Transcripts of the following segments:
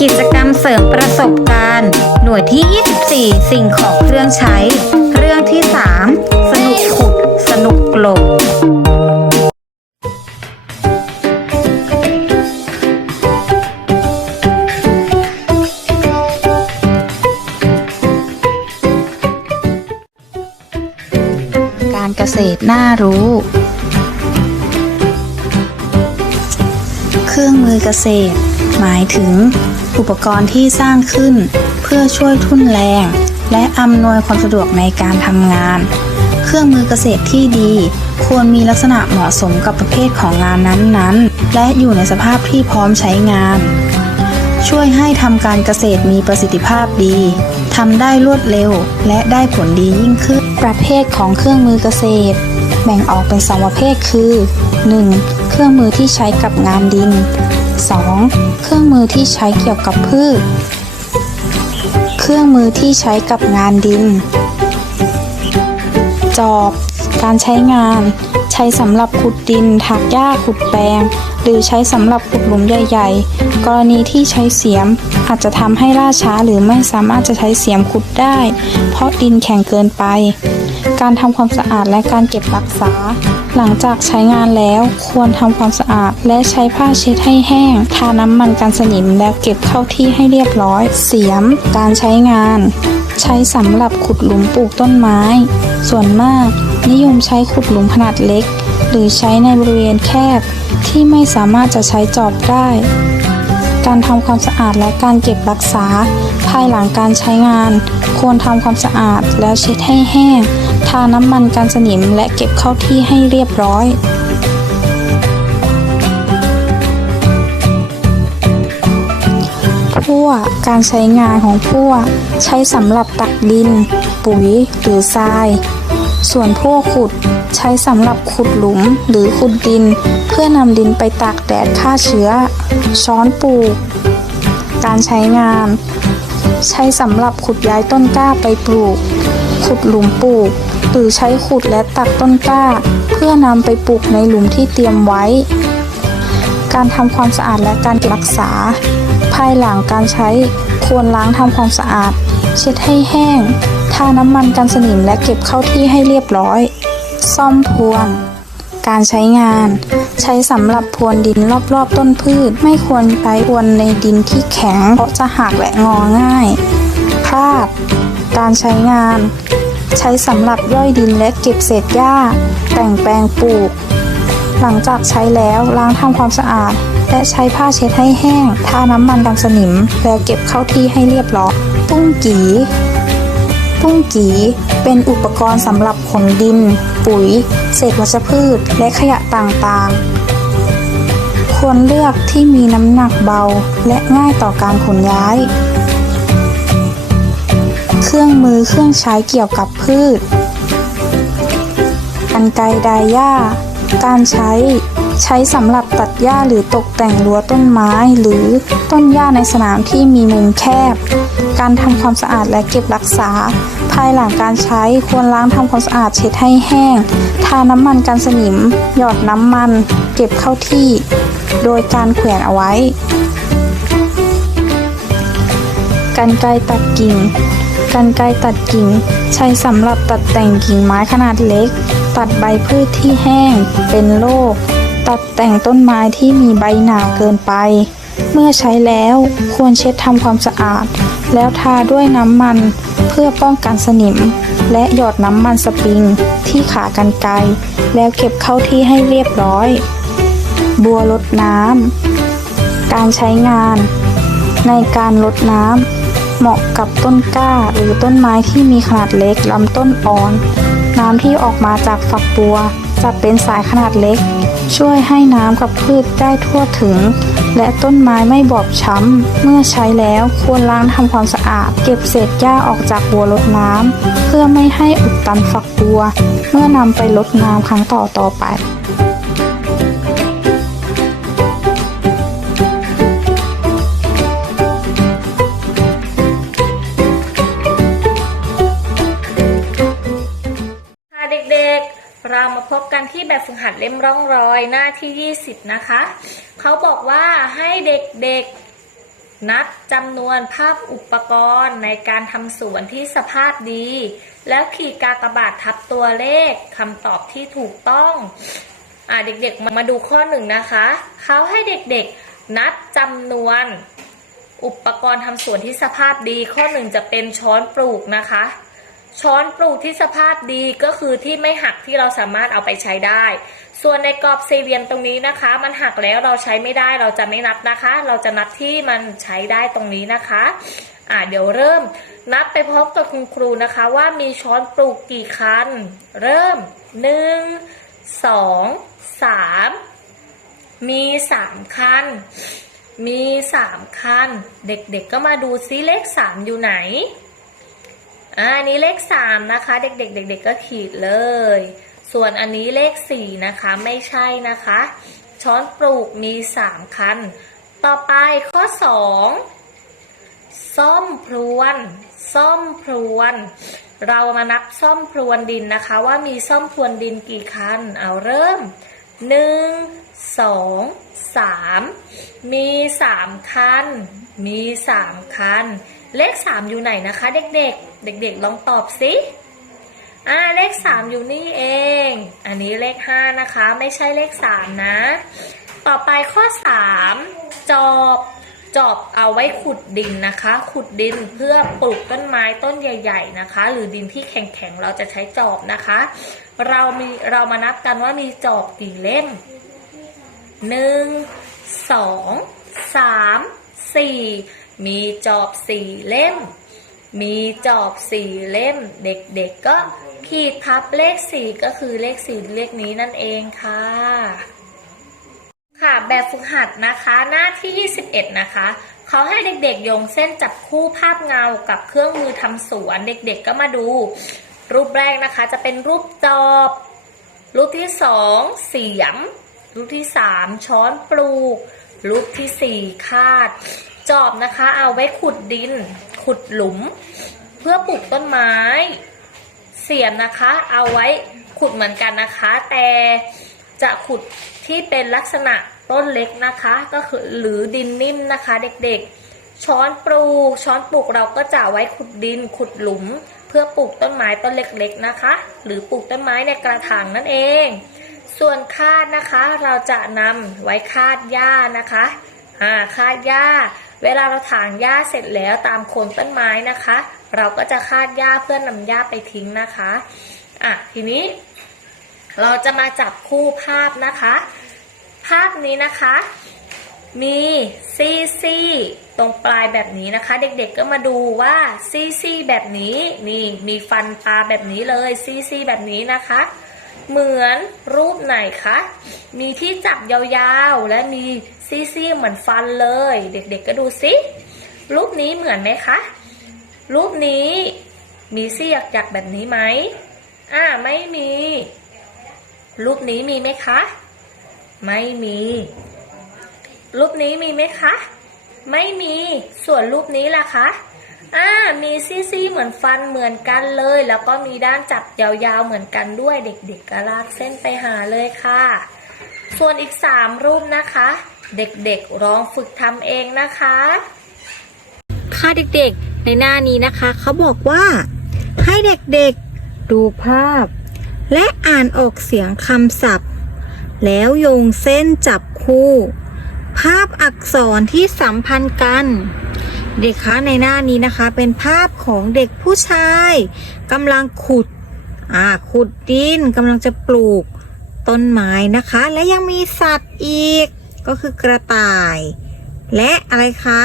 กิจกรรมเสริมประสบการณ์ หน่วยที่ 24 สิ่งของเครื่องใช้ เรื่องที่ 3 สนุกขุด สนุกกลบการเกษตรน่ารู้ เครื่องมือเกษตร หมายถึง อุปกรณ์ที่สร้างขึ้น เพื่อช่วยทุ่นแรง และอำนวยความสะดวกในการทำงาน เครื่องมือเกษตรที่ดี ควรมีลักษณะเหมาะสมกับประเภทของงานนั้นๆ และอยู่ในสภาพที่พร้อมใช้งาน ช่วยให้ทำการเกษตรมีประสิทธิภาพดีทำได้รวดเร็ว และได้ผลดียิ่งขึ้น ประเภทของเครื่องมือเกษตร แบ่งออกเป็นสองประเภทคือ 1. เครื่องมือที่ใช้กับงานดิน 2. เครื่องมือที่ใช้เกี่ยวกับพืช เครื่องมือที่ใช้กับงานดิน จอบ การใช้งาน ใช้สำหรับขุดดินถักหญ้าขุดแปลง หรือใช้สำหรับขุดหลุมใหญ่ ๆ กรณีที่ใช้เสียมอาจจะทำให้ล่าช้าหรือไม่สามารถจะใช้เสียมขุดได้ เพราะดินแข็งเกินไป การทำความสะอาดและการเก็บรักษา หลังจากใช้งานแล้วควรทำความสะอาด และใช้ผ้าเช็ดให้แห้ง ทาน้ำมันกันสนิมแล้วเก็บเข้าที่ให้เรียบร้อย เสียม การใช้งาน ใช้สำหรับขุดหลุมปลูกต้นไม้ ส่วนมาก นิยมใช้ขุดหลุมขนาดเล็ก หรือใช้ในบริเวณแคบ ที่ไม่สามารถจะใช้จอบได้การทำความสะอาดและการเก็บรักษา ภายหลังการใช้งาน ควรทำความสะอาดแล้วเช็ดให้แห้งาน้ำมันกันสนิมและเก็บเข้าที่ให้เรียบร้อยพั่วการใช้งานของพั่วใช้สำหรับตักดิน ปุ๋ยหรือทราย ส่วนพั่วขุดใช้สำหรับขุดหลุมหรือขุดดิน เพื่อนำดินไปตากแดดฆ่าเชื้อ ช้อนปลูก การใช้งาน ใช้สำหรับขุดย้ายต้นกล้าไปปลูก ขุดหลุมปลูก หรือใช้ขุดและตักต้นกล้า เพื่อนำไปปลูกในหลุมที่เตรียมไว้ การทำความสะอาดและการรักษา ภายหลังการใช้ควรล้างทำความสะอาด เช็ดให้แห้ง ทาน้ำมันกันสนิมและเก็บเข้าที่ให้เรียบร้อย ซ่อมพรวนการใช้งาน ใช้สำหรับพรวนดินรอบๆ ต้นพืช ไม่ควรไปพรวนในดินที่แข็ง เพราะจะหักและงอง่าย คราดการใช้งาน ใช้สำหรับย่อยดินและเก็บเศษหญ้า แต่งแปลงปลูก หลังจากใช้แล้วล้างทำความสะอาด และใช้ผ้าเช็ดให้แห้ง ทาน้ำมันดำสนิม แล้วเก็บเข้าที่ให้เรียบร้อยปุ้งกีปุ้งกีเป็นอุปกรณ์สำหรับขนดิน ปุ๋ย เศษวัชพืช และขยะต่างๆ ควรเลือกที่มีน้ำหนักเบาและง่ายต่อการขนย้าย เครื่องมือเครื่องใช้เกี่ยวกับพืช กันไกรไดหญ้า การใช้ ใช้สำหรับตัดหญ้าหรือตกแต่งรั้วต้นไม้ หรือต้นหญ้าในสนามที่มีมุมแคบ การทำความสะอาดและเก็บรักษา ภายหลังการใช้ควรล้างทำความสะอาดเช็ดให้แห้ง ทาน้ำมันกันสนิม หยอดน้ำมัน เก็บเข้าที่ โดยการแขวนเอาไว้กันไกตัดกิ่ง กันไกรตัดกิ่ง ใช้สำหรับตัดแต่งกิ่งไม้ขนาดเล็ก ตัดใบพืชที่แห้ง เป็นโรคตัดแต่งต้นไม้ที่มีใบหนาเกินไป เมื่อใช้แล้วควรเช็ดทำความสะอาด แล้วทาด้วยน้ำมันเพื่อป้องกันสนิม และหยอดน้ำมันสปริงที่ขากันไกรแล้วเก็บเข้าที่ให้เรียบร้อย บัวลดน้ำการใช้งาน ในการลดน้ำ เหมาะกับต้นกล้าหรือต้นไม้ที่มีขนาดเล็กลำต้นอ่อน น้ำที่ออกมาจากฝักบัว จะเป็นสายขนาดเล็ก ช่วยให้น้ำกับพืชได้ทั่วถึง และต้นไม้ไม่บอบช้ำ เมื่อใช้แล้วควรล้างทำความสะอาด เก็บเศษหญ้าออกจากบัวรดน้ำเพื่อไม่ให้อุดตันฝักบัว เมื่อนำไปรดน้ำครั้งต่อต่อไป มาพบกันที่แบบฝึกหัดเล่มร่องรอยหน้าที่ 20 นะคะ เขาบอกว่าให้เด็กๆนับจำนวนภาพอุปกรณ์ในการทำสวนที่สภาพดี แล้วขีดกากบาททับตัวเลขคำตอบที่ถูกต้องอ่าเด็กๆมาดูข้อหนึ่งนะคะ เขาให้เด็กๆนับจำนวนอุปกรณ์ทำสวนที่สภาพดี ข้อหนึ่งจะเป็นช้อนปลูกนะคะ ช้อนปลูกที่สภาพดีก็คือที่ไม่หักที่เราสามารถเอาไปใช้ได้ ส่วนในกรอบสี่เหลี่ยมตรงนี้นะคะ มันหักแล้วเราใช้ไม่ได้เราจะไม่นับนะคะ เราจะนับที่มันใช้ได้ตรงนี้นะคะอ่าเดี๋ยวเริ่มนับไปพร้อมกับคุณครูนะคะว่ามีช้อนปลูกกี่คัน เริ่มหนึ่งสองสามมีสามคัน มีสามคัน เด็กๆก็มาดูซิเลขสามอยู่ไหน อ่าอันนี้เลขสามนะคะ เด็กๆเด็กๆก็ขีดเลย ส่วนอันนี้เลขสี่นะคะไม่ใช่นะคะ ช้อนปลูกมีสามคัน ต่อไปข้อสองซ่อมพรวนซ่อมพรวน เรามานับซ่อมพรวนดินนะคะ ว่ามีซ่อมพรวนดินกี่คัน เอาเริ่มหนึ่งสองสามมีสามคัน มีสามคัน เลขสามอยู่ไหนนะคะ เด็กๆ เด็กๆ ลองตอบสิอ่าเลขสามอยู่นี่เอง อันนี้เลขห้านะคะ ไม่ใช่เลขสามนะ ต่อไปข้อสามจอบจอบเอาไว้ขุดดินนะคะ ขุดดินเพื่อปลูกต้นไม้ต้นใหญ่ ๆนะคะ หรือดินที่แข็งๆเราจะใช้จอบนะคะ เรามีเรามานับกันว่ามีจอบกี่เล่มหนึ่งสองสามสี่ มีจอบสี่เล่ม มีจอบสี่เล่ม เด็กๆก็ขีดทับเลขสี่ก็คือเลขสี่เลขนี้นั่นเองค่ะ ค่ะแบบฝึกหัดนะคะหน้าที่ 21 นะคะเขาให้เด็กๆโยงเส้นจับคู่ภาพเงากับเครื่องมือทำสวนเด็กๆก็มาดู รูปแรกนะคะจะเป็นรูปจอบ รูปที่สองเสียม รูปที่สามช้อนปลูก รูปที่สี่คาด จอบนะคะ เอาไว้ขุดดิน ขุดหลุม เพื่อปลูกต้นไม้ เสียมนะคะ เอาไว้ขุดเหมือนกันนะคะ แต่จะขุดที่เป็นลักษณะต้นเล็กนะคะ ก็คือหรือดินนิ่มนะคะ เด็กๆ ช้อนปลูก ช้อนปลูกเราก็จะไว้ขุดดิน ขุดหลุม เพื่อปลูกต้นไม้ต้นเล็กๆนะคะ หรือปลูกต้นไม้ในกระถางนั่นเอง ส่วนคาดนะคะเราจะนำไว้คาดหญ้านะคะอ่าคาดหญ้า เวลาเราถางหญ้าเสร็จแล้วตามโคนต้นไม้นะคะ เราก็จะคาดหญ้าเพื่อนำหญ้าไปทิ้งนะคะอะทีนี้ เราจะมาจับคู่ภาพนะคะ ภาพนี้นะคะ มีซี่ซี่ตรงปลายแบบนี้นะคะ เด็กๆก็มาดูว่าซี่ซี่แบบนี้นี่มีฟันปลาแบบนี้เลยซี่ซี่แบบนี้นะคะ เหมือนรูปไหนคะ มีที่จับยาวๆ และมีซี่ซี่เหมือนฟันเลย เด็กๆก็ดูสิ รูปนี้เหมือนไหมคะ รูปนี้มีซี่หยักๆแบบนี้ไหมอ่าไม่มี รูปนี้มีไหมคะ ไม่มี รูปนี้มีไหมคะ ไม่มี ส่วนรูปนี้ล่ะคะ อ่ามีซี่ๆเหมือนฟันเหมือนกันเลย แล้วก็มีด้านจับยาวๆเหมือนกันด้วยเด็กๆก็ลากเส้นไปหาเลยค่ะ ส่วนอีกสามรูปนะคะ เด็กๆลองฝึกทำเองนะคะ ค่ะเด็กๆ ในหน้านี้นะคะ เขาบอกว่า ให้เด็กๆดูภาพ และอ่านออกเสียงคำศัพท์ แล้วโยงเส้นจับคู่ ภาพอักษรที่สัมพันธ์กัน เด็กคะในหน้านี้นะคะ เป็นภาพของเด็กผู้ชายกำลังขุดอ่าขุดดินกำลังจะปลูกต้นไม้นะคะ และยังมีสัตว์อีก ก็คือกระต่าย และอะไรคะ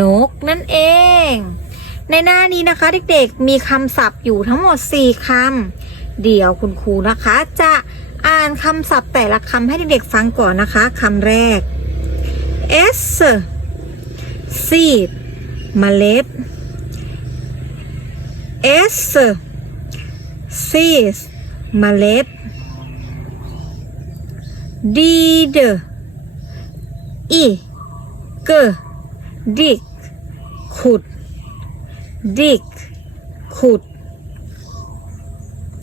นกนั่นเอง ในหน้านี้นะคะเด็กๆมีคำศัพท์อยู่ทั้งหมด 4คำเดี๋ยวคุณครูนะคะ จะอ่านคำศัพท์แต่ละคำให้เด็กๆฟังก่อนนะคะคำแรก s ซีดเมล็ดเอสซีสเมล็ด D ด E กดิกขุด ดิกขุด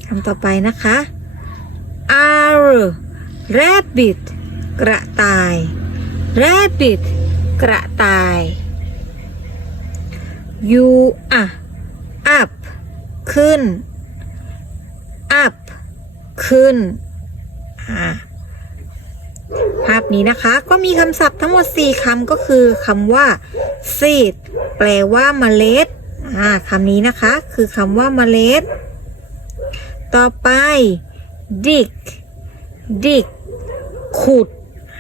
คำต่อไปนะคะ R rabbit กระต่าย rabbit กระต่าย you อะ up ขึ้น up ขึ้นอ่าภาพนี้นะคะ ก็มีคำศัพท์ทั้งหมด 4คำก็คือคำว่า seed แปลว่าเมล็ดอ่าคำนี้นะคะ คือคำว่าเมล็ด ต่อไป dig dig ขุด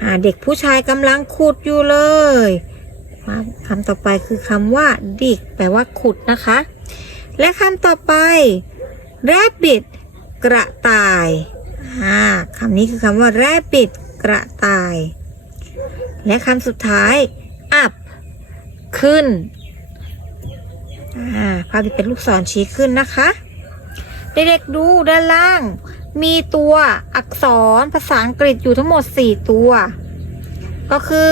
อ่าเด็กผู้ชายกำลังขุดอยู่เลย มาคำต่อไปคือคำว่า dig แปลว่าขุดนะคะ และคำต่อไป rabbit กระต่ายอ่าคำนี้คือคำว่า rabbit กระต่าย และคำสุดท้าย up ขึ้นอ่าภาพที่เป็นลูกศรชี้ขึ้นนะคะเด็กๆดูด้านล่าง มีตัวอักษรภาษาอังกฤษอยู่ทั้งหมด 4 ตัว ก็คือ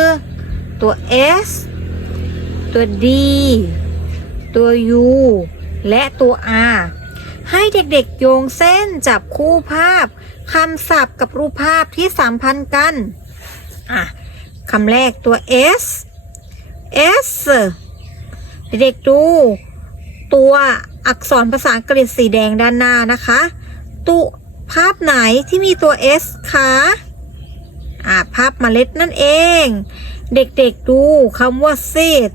ตัว S ตัว D ตัว U และตัว R ให้เด็กๆโยงเส้นจับคู่ภาพคำศัพท์กับรูปภาพที่สัมพันธ์กัน อะคำแรกตัว S S เด็กๆดูตัวอักษรภาษาอังกฤษสีแดงด้านหน้านะคะ ตุภาพไหนที่มีตัว S คะอ่าภาพเมล็ดนั่นเอง เด็กๆดูคำว่า seed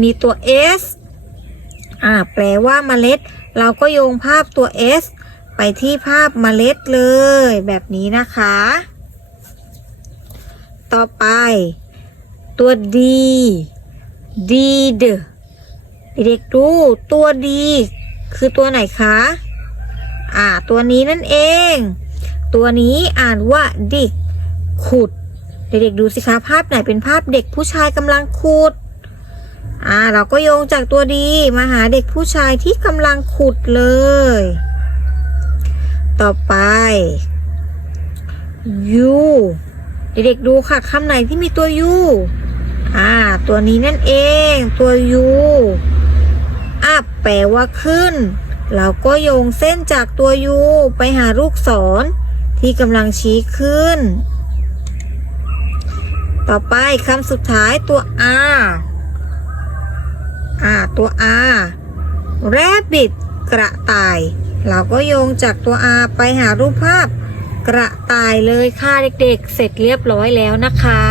มีตัว S อ่า แปลว่าเมล็ด เราก็โยงภาพตัว S ไปที่ภาพเมล็ดเลย แบบนี้นะคะ ต่อไป ตัว D deed เด็กๆดูตัวดีคือตัวไหนคะ อ่า ตัวนี้นั่นเอง ตัวนี้อ่านว่า ดิกขุด เด็กๆดูสิคะภาพไหนเป็นภาพเด็กผู้ชายกำลังขุด อ่าเราก็โยงจากตัวดีมาหาเด็กผู้ชายที่กำลังขุดเลย ต่อไป you เด็กๆดูค่ะคำไหนที่มีตัว you อ่า ตัวนี้นั่นเอง ตัว you up แปลว่าขึ้น เราก็โยงเส้นจากตัว u ไปหาลูกศรที่กำลังชี้ขึ้น ต่อไปคำสุดท้ายตัว r อ่าตัว r rabbit กระต่าย เราก็โยงจากตัว r ไปหารูปภาพกระต่ายเลยค่ะเด็กๆ เสร็จเรียบร้อยแล้วนะคะ